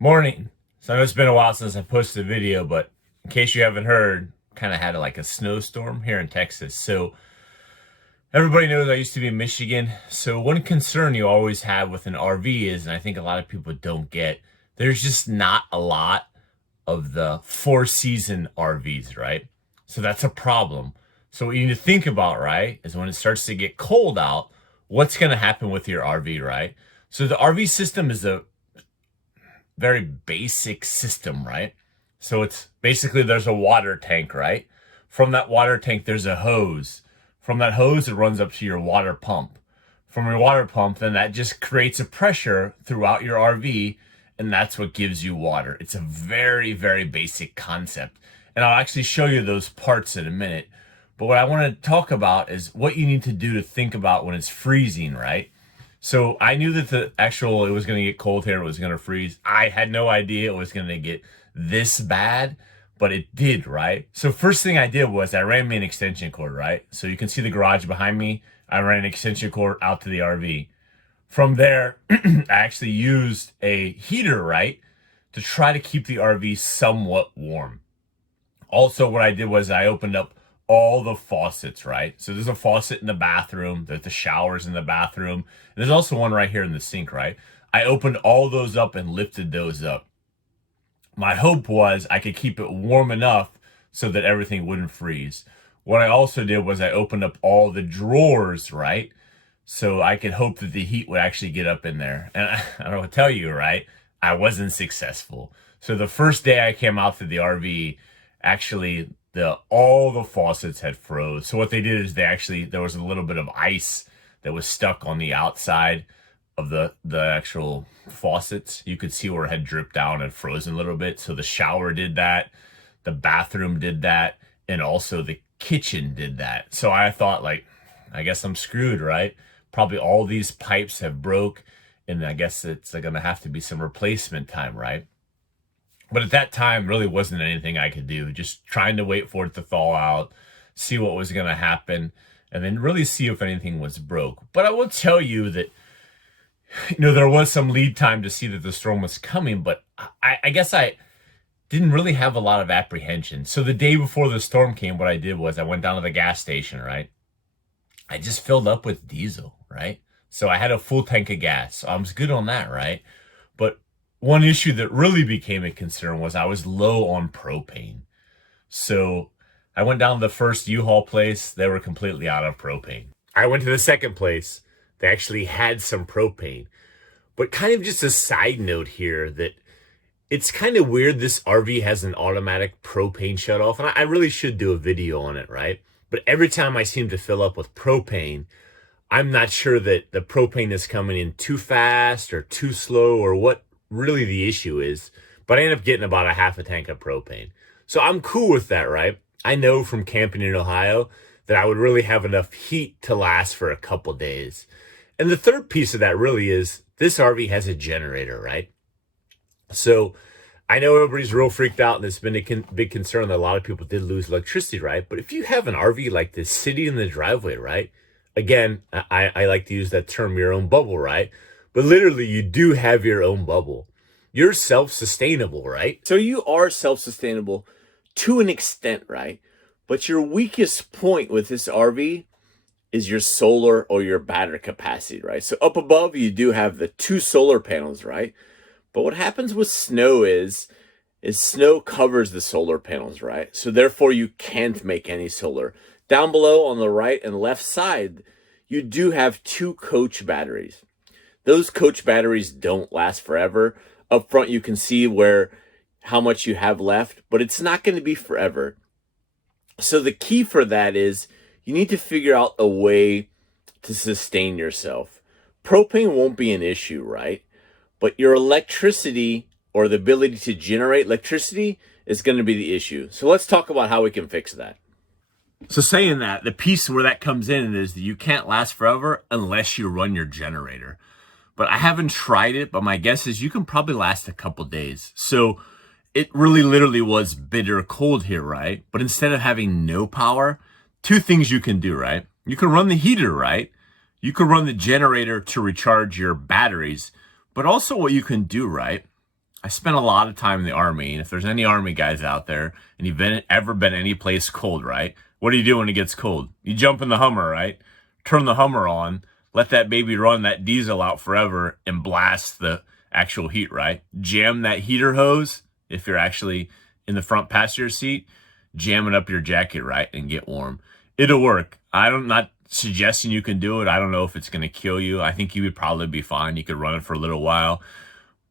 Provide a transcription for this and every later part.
Morning. So I know it's been a while since I posted a video, but in case you haven't heard, kind of had like a snowstorm here in Texas. So everybody knows I used to be in Michigan. So one concern you always have with an RV is, and I think a lot of people don't get, there's just not a lot of the four-season RVs, right? So that's a problem. So what you need to think about, right, is when it starts to get cold out, what's going to happen with your RV, right? So the RV system is a very basic system, right? So it's basically there's a water tank, right? From that water tank, there's a hose. From that hose, it runs up to your water pump. From your water pump, then that just creates a pressure throughout your RV, and that's what gives you water. It's a very, very basic concept. And I'll actually show you those parts in a minute. But what I want to talk about is what you need to do to think about when it's freezing, right? So I knew that it was going to get cold here. It was going to freeze. I had no idea it was going to get this bad, but it did, right? So first thing I did was I ran me an extension cord, right? So you can see the garage behind me. I ran an extension cord out to the RV. From there, I actually used a heater, right, to try to keep the RV somewhat warm. Also, what I did was I opened up all the faucets, right? So there's a faucet in the bathroom, there's the showers in the bathroom, and there's also one right here in the sink, right? I opened all those up and lifted those up. My hope was I could keep it warm enough so that everything wouldn't freeze. What I also did was I opened up all the drawers, right? So I could hope that the heat would actually get up in there. And I don't tell you, right? I wasn't successful. So the first day I came out to the RV, actually all the faucets had froze. So what they did is there was a little bit of ice that was stuck on the outside of the actual faucets. You could see where it had dripped down and frozen a little bit. So the shower did that, the bathroom did that, and also the kitchen did that. So I thought, like, I guess I'm screwed, right? Probably all these pipes have broke, and I guess it's gonna have to be some replacement time, right? But at that time, really wasn't anything I could do. Just trying to wait for it to thaw out, see what was going to happen, and then really see if anything was broke. But I will tell you that, there was some lead time to see that the storm was coming, but I guess I didn't really have a lot of apprehension. So the day before the storm came, what I did was I went down to the gas station, right? I just filled up with diesel, right? So I had a full tank of gas. So I was good on that, right? But one issue that really became a concern was I was low on propane. So I went down to the first U-Haul place. They were completely out of propane. I went to the second place. They actually had some propane. But kind of just a side note here that it's kind of weird this RV has an automatic propane shutoff. And I really should do a video on it, right? But every time I seem to fill up with propane, I'm not sure that the propane is coming in too fast or too slow or what really the issue is, but I end up getting about a half a tank of propane. So I'm cool with that, right? I know from camping in Ohio that I would really have enough heat to last for a couple days. And the third piece of that really is this RV has a generator, right? So I know everybody's real freaked out and it's been a big concern that a lot of people did lose electricity, right? But if you have an RV like this sitting in the driveway, right? Again, I like to use that term, your own bubble, right? But literally, you do have your own bubble. You're self-sustainable, right? So you are self-sustainable to an extent, right? But your weakest point with this RV is your solar or your battery capacity, right? So up above, you do have the 2 solar panels, right? But what happens with snow is snow covers the solar panels, right? So therefore, you can't make any solar. Down below on the right and left side, you do have 2 coach batteries. Those coach batteries don't last forever. Up front, you can see how much you have left, but it's not going to be forever. So the key for that is you need to figure out a way to sustain yourself. Propane won't be an issue, right? But your electricity or the ability to generate electricity is going to be the issue. So let's talk about how we can fix that. So saying that, the piece where that comes in is that you can't last forever unless you run your generator. But I haven't tried it, but my guess is you can probably last a couple days. So it really literally was bitter cold here, right? But instead of having no power, 2 things you can do, right? You can run the heater, right? You can run the generator to recharge your batteries. But also what you can do, right, I spent a lot of time in the Army, and if there's any Army guys out there, and you've ever been any place cold, right? What do you do when it gets cold? You jump in the Hummer, right? Turn the Hummer on, let that baby run that diesel out forever, and blast the actual heat, right? Jam that heater hose, if you're actually in the front passenger seat, jam it up your jacket, right, and get warm. It'll work. I'm not suggesting you can do it. I don't know if it's going to kill you. I think you would probably be fine. You could run it for a little while.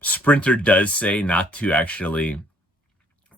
Sprinter does say not to actually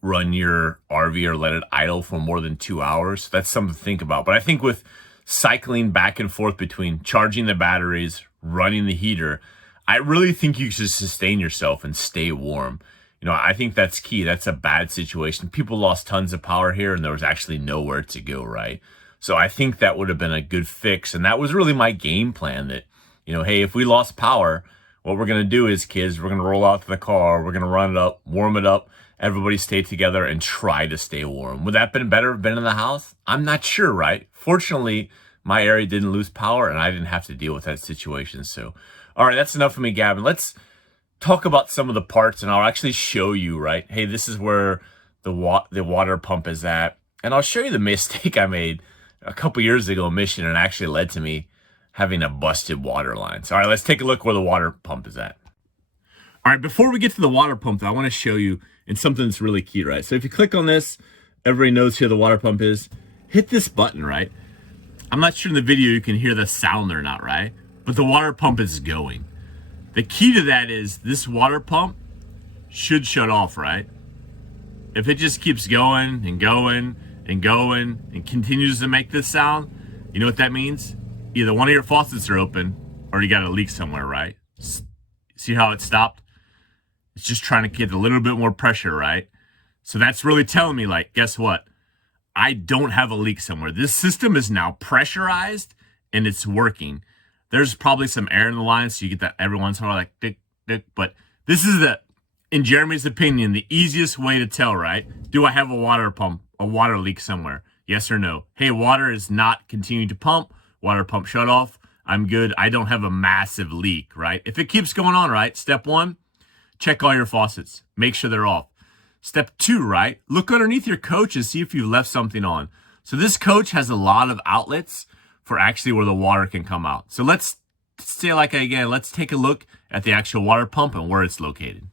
run your RV or let it idle for more than 2 hours. That's something to think about. But I think with cycling back and forth between charging the batteries, running the heater, I really think you should sustain yourself and stay warm. You know, I think that's key. That's a bad situation. People lost tons of power here and there was actually nowhere to go, right? So I think that would have been a good fix. And that was really my game plan that, you know, hey, if we lost power, what we're going to do is, kids, we're going to roll out to the car, we're going to run it up, warm it up, everybody stay together and try to stay warm. Would that have been better been in the house? I'm not sure, right? Fortunately, my area didn't lose power and I didn't have to deal with that situation. So, all right, that's enough for me, Gavin. Let's talk about some of the parts and I'll actually show you, right? Hey, this is where the water pump is at. And I'll show you the mistake I made a couple years ago in Michigan and actually led to me having a busted water line. So, all right, let's take a look where the water pump is at. All right, before we get to the water pump, I want to show you in something that's really key, right? So if you click on this, everybody knows here the water pump is. Hit this button, right? I'm not sure in the video you can hear the sound or not, right? But the water pump is going. The key to that is this water pump should shut off, right? If it just keeps going and going and going and continues to make this sound, you know what that means? Either one of your faucets are open or you got a leak somewhere, right? See how it stopped? It's just trying to get a little bit more pressure, right? So that's really telling me, like, guess what? I don't have a leak somewhere. This system is now pressurized and it's working. There's probably some air in the line, so you get that every once in a while, like, dick, dick. But this is in Jeremy's opinion, the easiest way to tell, right? Do I have a water pump, a water leak somewhere? Yes or no? Hey, water is not continuing to pump. Water pump shut off. I'm good. I don't have a massive leak, right? If it keeps going on, right? Step 1, check all your faucets. Make sure they're off. Step 2, right? Look underneath your coach and see if you've left something on. So this coach has a lot of outlets for actually where the water can come out. So let's say, like, again, let's take a look at the actual water pump and where it's located.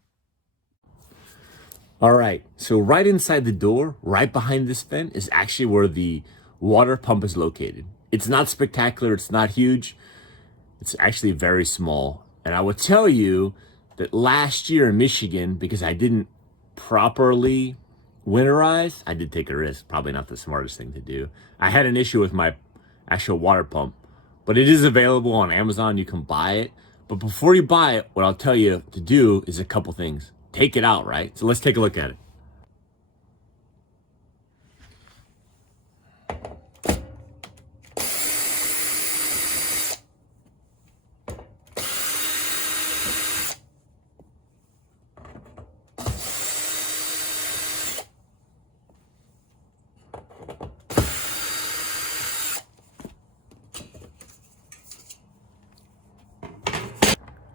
All right, so right inside the door, right behind this vent is actually where the water pump is located. It's not spectacular, it's not huge, it's actually very small. And I will tell you that last year in Michigan, because I didn't properly winterize, I did take a risk, probably not the smartest thing to do. I had an issue with my actual water pump, but it is available on Amazon, you can buy it. But before you buy it, what I'll tell you to do is a couple things. Take it out, right? So let's take a look at it.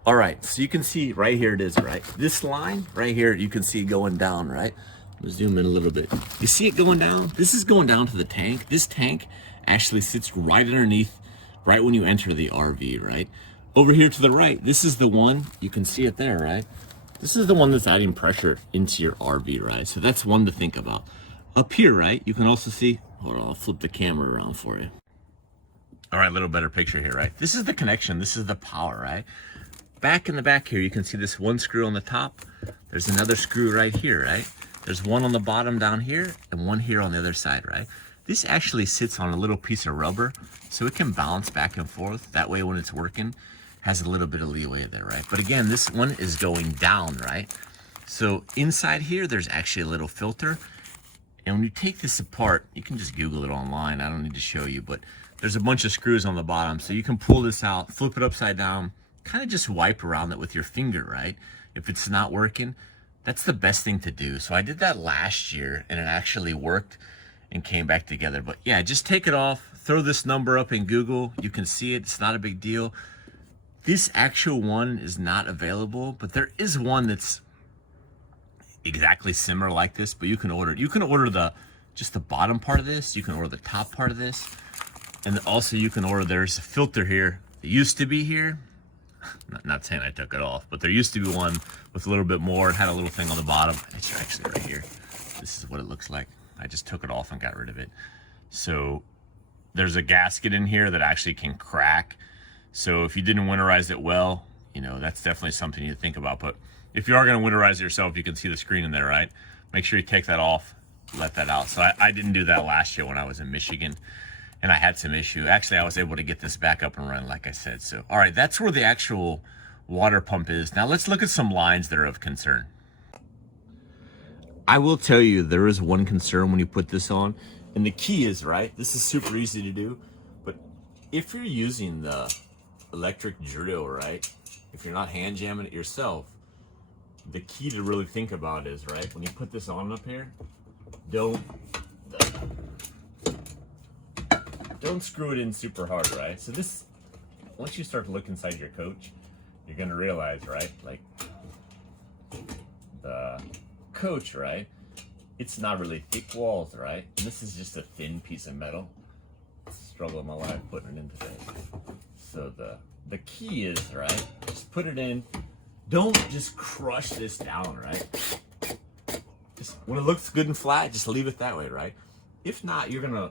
All right, so you can see right here it is, right? This line right here, you can see it going down, right? I'll zoom in a little bit. You see it going down? This is going down to the tank. This tank actually sits right underneath, right when you enter the RV, right? Over here to the right, this is the one, you can see it there, right? This is the one that's adding pressure into your RV, right? So that's one to think about. Up here, right, you can also see, hold on, I'll flip the camera around for you. All right, a little better picture here, right? This is the connection, this is the power, right? Back in the back here, you can see this one screw on the top. There's another screw right here, right? There's one on the bottom down here and one here on the other side, right? This actually sits on a little piece of rubber, so it can bounce back and forth. That way when it's working, has a little bit of leeway there, right? But again, this one is going down, right? So inside here, there's actually a little filter. And when you take this apart, you can just Google it online. I don't need to show you, but there's a bunch of screws on the bottom. So you can pull this out, flip it upside down, kind of just wipe around it with your finger, right? If it's not working, that's the best thing to do. So I did that last year and it actually worked and came back together. But yeah, just take it off, throw this number up in Google. You can see it, it's not a big deal. This actual one is not available, but there is one that's exactly similar like this, but you can order just the bottom part of this, you can order the top part of this, and also you can order, there's a filter here. It used to be here, not saying I took it off, but there used to be one with a little bit more and had a little thing on the bottom. It's actually right here. This is what it looks like. I just took it off and got rid of it. So there's a gasket in here that actually can crack. So if you didn't winterize it well, you know, that's definitely something you think about. But if you are going to winterize it yourself, you can see the screen in there, right? Make sure you take that off, let that out. So I didn't do that last year when I was in Michigan, and I had some issue. Actually, I was able to get this back up and running, like I said. So, all right, that's where the actual water pump is. Now let's look at some lines that are of concern. I will tell you, there is one concern when you put this on, and the key is, right, this is super easy to do, but if you're using the electric drill, right, if you're not hand jamming it yourself, the key to really think about is, right, when you put this on up here, don't screw it in super hard, right? So this, once you start to look inside your coach, you're gonna realize, right, like the coach, right, it's not really thick walls, right? And this is just a thin piece of metal. Struggle of my life putting it in today. So the key is, right, just put it in. Don't just crush this down, right? Just when it looks good and flat, just leave it that way, right? If not, you're gonna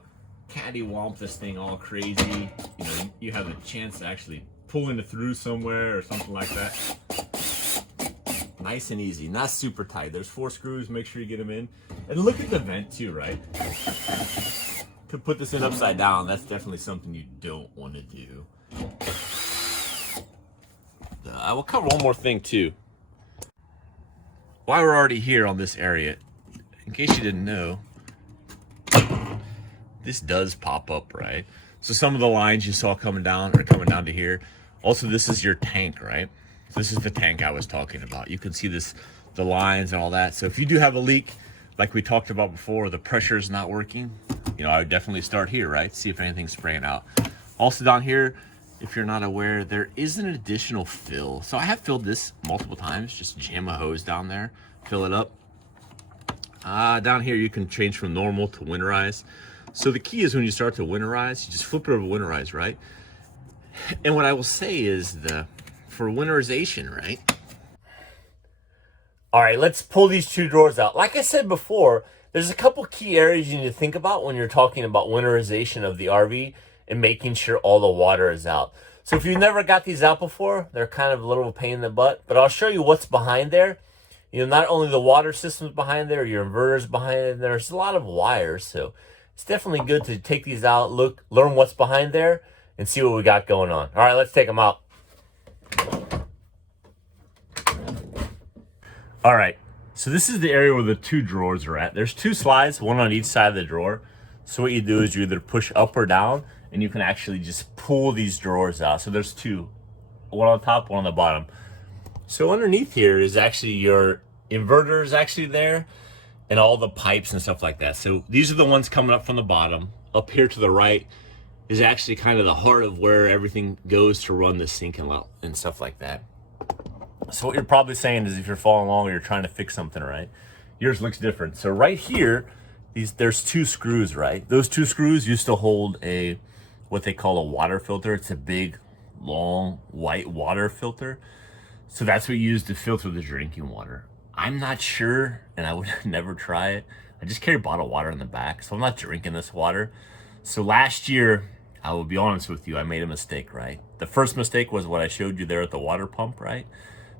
catty-womp this thing all crazy. You know, you have a chance to actually pulling it through somewhere or something like that. Nice and easy, not super tight. There's 4 screws, make sure you get them in. And look at the vent too, right? To put this in upside down, that's definitely something you don't want to do. I will cover one more thing too. While we're already here on this area, in case you didn't know, this does pop up, right? So some of the lines you saw coming down are coming down to here. Also, this is your tank, right? This is the tank I was talking about. You can see this, the lines and all that. So if you do have a leak, like we talked about before, the pressure is not working, you know, I would definitely start here, right? See if anything's spraying out. Also down here, if you're not aware, there is an additional fill. So I have filled this multiple times. Just jam a hose down there, fill it up. Down here, you can change from normal to winterize. So the key is when you start to winterize, you just flip it over to winterize, right? And what I will say is for winterization, right? All right, let's pull these 2 drawers out. Like I said before, there's a couple key areas you need to think about when you're talking about winterization of the RV and making sure all the water is out. So if you've never got these out before, they're kind of a little pain in the butt, but I'll show you what's behind there. You know, not only the water system's behind there, your inverter's behind it, there's a lot of wires, so it's definitely good to take these out, look, learn what's behind there, and see what we got going on. All right, let's take them out. All right, so this is the area where the 2 drawers are at. There's 2 slides, one on each side of the drawer. So what you do is you either push up or down, and you can actually just pull these drawers out. So there's 2, one on the top, one on the bottom. So underneath here is actually your inverter is actually there, and all the pipes and stuff like that. So these are the ones coming up from the bottom. Up here to the right is actually kind of the heart of where everything goes to run the sink and stuff like that. So what you're probably saying is if you're following along or you're trying to fix something, right, yours looks different. So right here, there's 2 screws, right? Those 2 screws used to hold what they call a water filter. It's a big, long, white water filter. So that's what you use to filter the drinking water. I'm not sure, and I would never try it. I just carry bottled water in the back, so I'm not drinking this water. So last year, I will be honest with you, I made a mistake, right? The first mistake was what I showed you there at the water pump, right?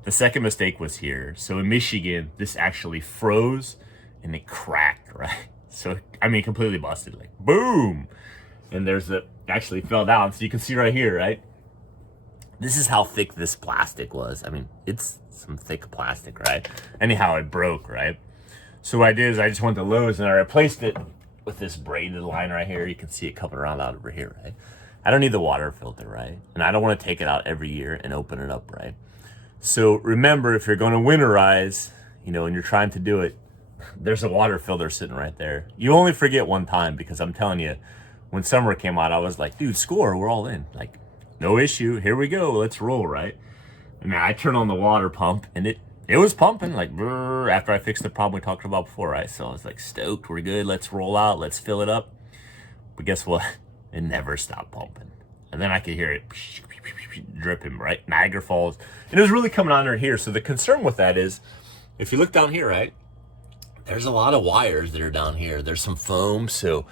The second mistake was here. So in Michigan, this actually froze and it cracked, right? So, I mean, completely busted, like boom. And actually fell down. So you can see right here, right? This is how thick this plastic was. I mean, it's some thick plastic, right? Anyhow, it broke, right? So what I did is I just went to Lowe's and I replaced it with this braided line right here. You can see it coming around out over here, right? I don't need the water filter, right? And I don't want to take it out every year and open it up, right? So remember, if you're going to winterize, you know, and you're trying to do it, there's a water filter sitting right there. You only forget one time, because I'm telling you, when summer came out, I was like, dude, score, we're all in. Like, no issue, here we go, let's roll, right? And I turn on the water pump and it it was pumping like brrr, after I fixed the problem we talked about before, right? So I was like stoked, we're good, let's roll out, let's fill it up. But guess what? It never stopped pumping. And then I could hear it dripping, right? Niagara Falls. And it was really coming under here. So the concern with that is, if you look down here, right? There's a lot of wires that are down here. There's some foam. So,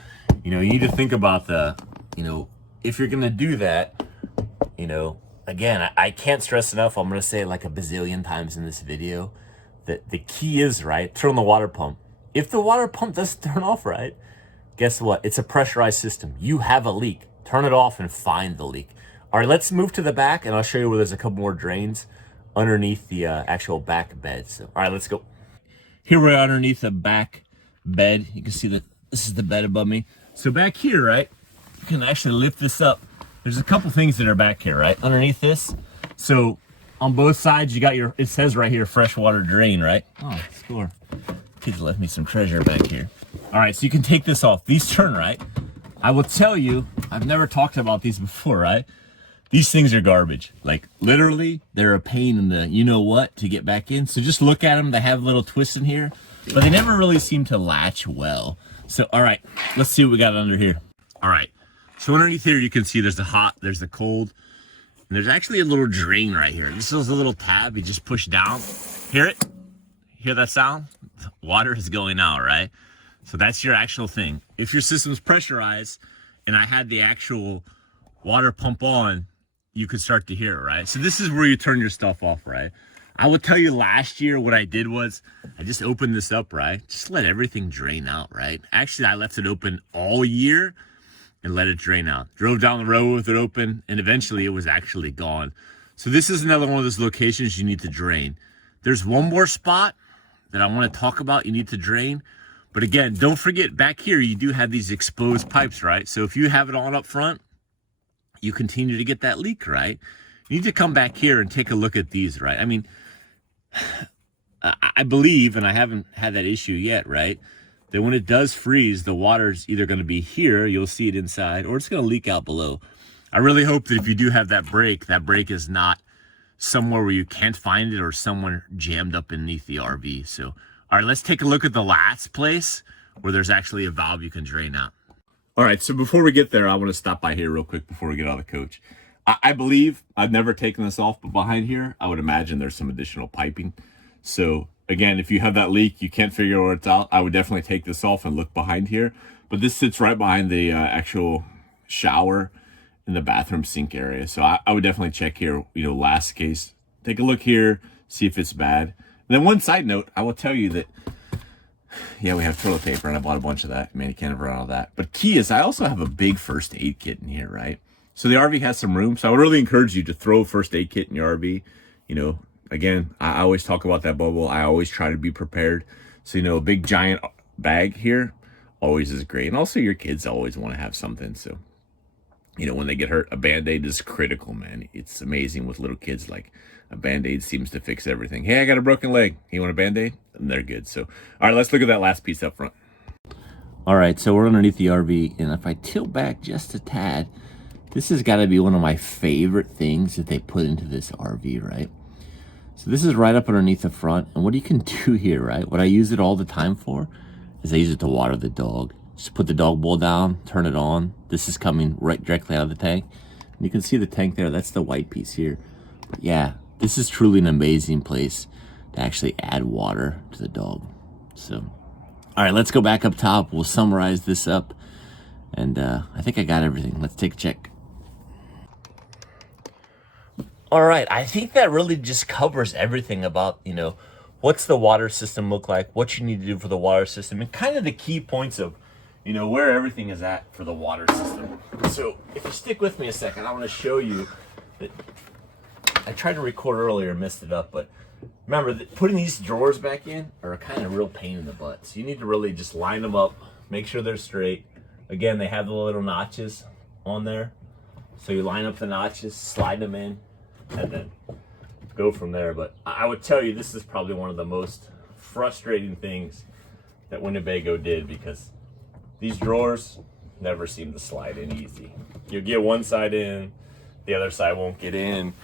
you know, you need to think about the, you know, if you're going to do that, you know, again, I can't stress enough. I'm going to say it like a bazillion times in this video that the key is, right? Turn on the water pump. If the water pump doesn't turn off, right? Guess what? It's a pressurized system. You have a leak. Turn it off and find the leak. All right, let's move to the back and I'll show you where there's a couple more drains underneath the actual back bed. So, all right, let's go. Here we're underneath the back bed. You can see that this is the bed above me. So back here, right, you can actually lift this up. There's a couple things that are back here, right, underneath this. So on both sides, you got your, it says right here, freshwater drain, right? Oh, score. Kids left me some treasure back here. All right, so you can take this off. These turn, right? I will tell you, I've never talked about these before, right? These things are garbage. Like literally, they're a pain in the you-know-what to get back in. So just look at them. They have a little twist in here, but they never really seem to latch well. So, all right, let's see what we got under here. All right, so underneath here, you can see there's the hot, there's the cold, and there's actually a little drain right here. This is a little tab. You just push down. Hear it? Hear that sound? Water is going out, right? So that's your actual thing. If your system's pressurized and I had the actual water pump on, you could start to hear it, right? So this is where you turn your stuff off, right? I will tell you last year what I did was I just opened this up, right? Just let everything drain out, right? Actually, I left it open all year and let it drain out. Drove down the road with it open and eventually it was actually gone. So this is another one of those locations you need to drain. There's one more spot that I want to talk about you need to drain. But again, don't forget back here, you do have these exposed pipes, right? So if you have it on up front, you continue to get that leak, right? You need to come back here and take a look at these, right? I mean, I believe, and I haven't had that issue yet, right? That when it does freeze, the water's either going to be here, you'll see it inside, or it's going to leak out below. I really hope that if you do have that break is not somewhere where you can't find it or somewhere jammed up beneath the RV. So, all right, let's take a look at the last place where there's actually a valve you can drain out. All right, so before we get there, I want to stop by here real quick before we get out of the coach. I believe, I've never taken this off, but behind here, I would imagine there's some additional piping. So again, if you have that leak, you can't figure out where it's out, I would definitely take this off and look behind here. But this sits right behind the actual shower in the bathroom sink area. So I would definitely check here, you know, last case. Take a look here, see if it's bad. And then one side note, I will tell you that, yeah, we have toilet paper and I bought a bunch of that. Man, you can't ever run out of that. But key is I also have a big first aid kit in here, right? So the RV has some room. So I would really encourage you to throw a first aid kit in your RV. You know, again, I always talk about that bubble. I always try to be prepared. So, you know, a big giant bag here always is great. And also your kids always want to have something. So, you know, when they get hurt, a Band-Aid is critical, man. It's amazing with little kids. Like a Band-Aid seems to fix everything. Hey, I got a broken leg. You want a Band-Aid? And they're good. So, all right, let's look at that last piece up front. All right, so we're underneath the RV. And if I tilt back just a tad, this has got to be one of my favorite things that they put into this RV, right? So this is right up underneath the front. And what you can do here, right? What I use it all the time for is I use it to water the dog. Just put the dog bowl down, turn it on. This is coming right directly out of the tank. And you can see the tank there. That's the white piece here. But yeah, this is truly an amazing place to actually add water to the dog. So, all right, let's go back up top. We'll summarize this up. And I think I got everything. Let's take a check. All right, I think that really just covers everything about, you know, what's the water system look like, what you need to do for the water system, and kind of the key points of, you know, where everything is at for the water system. So if you stick with me a second, I want to show you that I tried to record earlier and messed it up, but remember that putting these drawers back in are a kind of real pain in the butt. So you need to really just line them up, make sure they're straight. Again, they have the little notches on there. So you line up the notches, slide them in, and then go from there. But I would tell you this is probably one of the most frustrating things that Winnebago did, because these drawers never seem to slide in easy. You'll get one side in, the other side won't get in.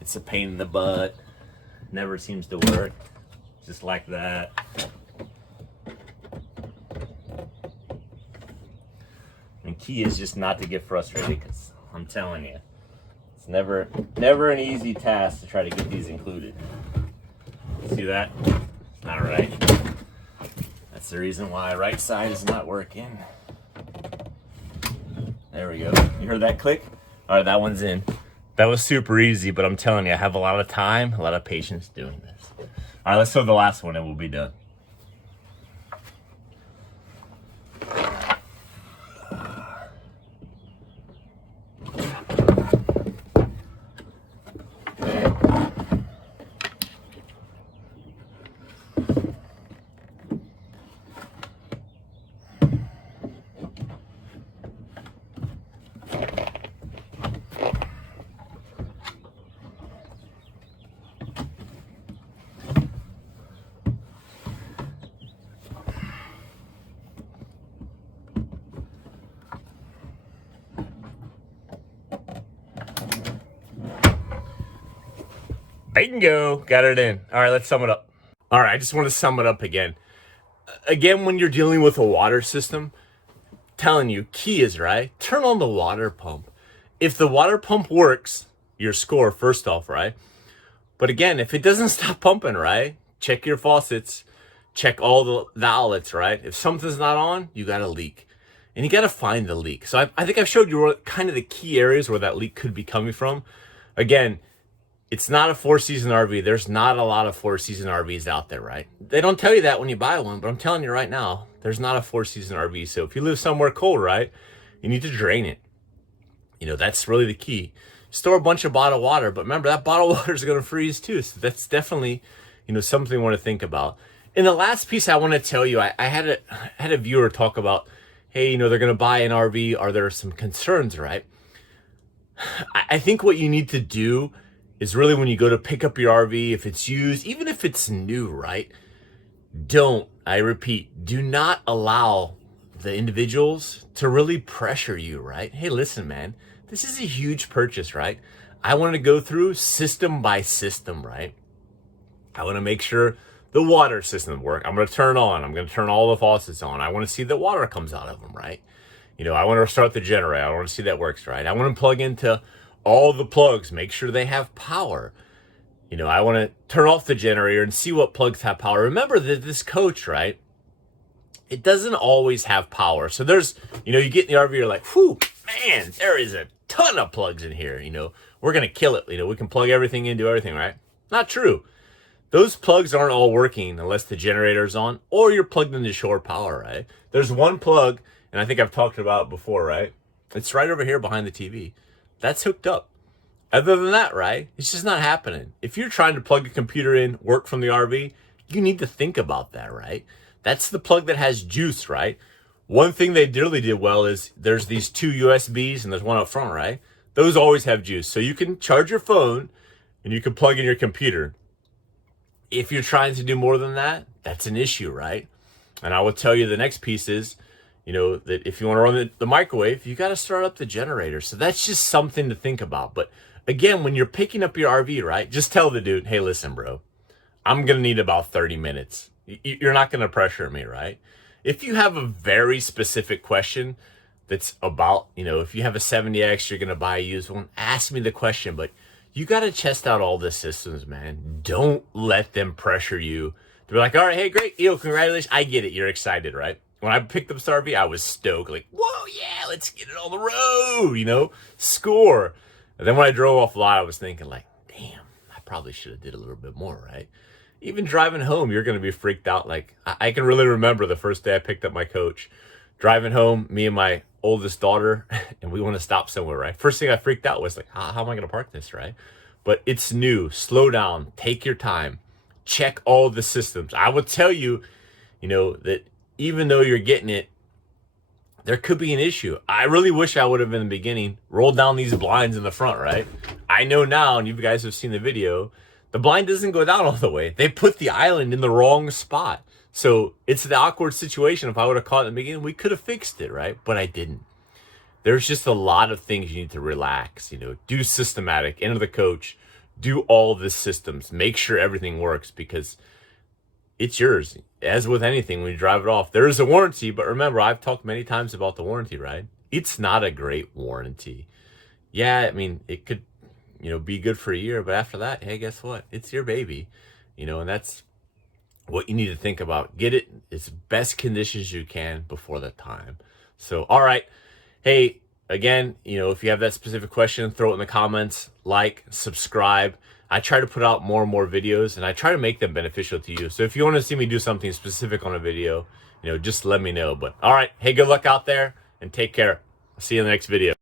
It's a pain in the butt. never seems to work. Just like that. And key is just not to get frustrated, because I'm telling you, it's never an easy task to try to get these included. See that? All right. That's the reason why right side is not working. There we go. You heard that click? All right, that one's in. That was super easy, but I'm telling you, I have a lot of time, a lot of patience doing this. All right, let's throw the last one and we'll be done. Bingo, got it in. All right, let's sum it up. All right, I just want to sum it up again. Again, when you're dealing with a water system, telling you, key is right, turn on the water pump. If the water pump works, your score first off, right? But again, if it doesn't stop pumping, right, check your faucets, check all the outlets, right? If something's not on, you got a leak. And you got to find the leak. So I think I've showed you kind of the key areas where that leak could be coming from. Again, it's not a 4-season RV. There's not a lot of 4-season RVs out there, right? They don't tell you that when you buy one, but I'm telling you right now, there's not a 4-season RV. So if you live somewhere cold, right, you need to drain it. You know, that's really the key. Store a bunch of bottled water, but remember that bottled water is going to freeze too. So that's definitely, you know, something you want to think about. In the last piece, I want to tell you, I had a viewer talk about, hey, you know, they're going to buy an RV. Are there some concerns, right? I think what you need to do is really when you go to pick up your RV, if it's used, even if it's new, right? I repeat, do not allow the individuals to really pressure you, right? Hey, listen, man, this is a huge purchase, right? I want to go through system by system, right? I want to make sure the water system works. I'm going to turn all the faucets on. I want to see that water comes out of them, right? You know, I want to start the generator. I want to see that works, right? I want to plug into all the plugs, make sure they have power. You know, I want to turn off the generator and see what plugs have power. Remember that this coach, right, it doesn't always have power. So there's, you know, you get in the RV, you're like, whew, man, there is a ton of plugs in here. You know, we're going to kill it. You know, we can plug everything into everything, right? Not true. Those plugs aren't all working unless the generator's on or you're plugged into shore power, right? There's one plug, and I think I've talked about it before, right? It's right over here behind the TV. That's hooked up. Other than that, right, it's just not happening. If you're trying to plug a computer in, work from the RV, you need to think about that, right? That's the plug that has juice, right? One thing they really did well is there's these 2 USBs and there's one up front, right? Those always have juice. So you can charge your phone and you can plug in your computer. If you're trying to do more than that, that's an issue, right? And I will tell you the next piece is, you know, that if you want to run the microwave, you got to start up the generator. So that's just something to think about. But again, when you're picking up your RV, right, just tell the dude, hey, listen, bro, I'm going to need about 30 minutes. You're not going to pressure me, right? If you have a very specific question that's about, you know, if you have a 70X, you're going to buy a used one, ask me the question. But you got to test out all the systems, man. Don't let them pressure you to be like, all right, hey, great, congratulations. I get it. You're excited, right? When I picked up this RV, I was stoked. Like, whoa, yeah, let's get it on the road, you know, score. And then when I drove off the lot, I was thinking like, damn, I probably should have did a little bit more, right? Even driving home, you're going to be freaked out. Like, I can really remember the first day I picked up my coach. Driving home, me and my oldest daughter, and we want to stop somewhere, right? First thing I freaked out was like, how am I going to park this, right? But it's new. Slow down. Take your time. Check all the systems. I will tell you, you know, that even though you're getting it, there could be an issue. I really wish I would have in the beginning rolled down these blinds in the front, right? I know now, and you guys have seen the video, the blind doesn't go down all the way. They put the island in the wrong spot. So it's the awkward situation. If I would have caught it in the beginning, we could have fixed it, right? But I didn't. There's just a lot of things you need to relax, you know, do systematic, enter the coach, do all the systems, make sure everything works, because it's yours. As with anything, when you drive it off, there is a warranty, but remember, I've talked many times about the warranty, right? It's not a great warranty. Yeah, I mean, it could, be good for a year, but after that, hey, guess what? It's your baby, and that's what you need to think about. Get it as best conditions you can before that time. So, all right. Hey, again, if you have that specific question, throw it in the comments, like, subscribe. I try to put out more and more videos, and I try to make them beneficial to you. So if you want to see me do something specific on a video, just let me know. But all right, hey, good luck out there, and take care. I'll see you in the next video.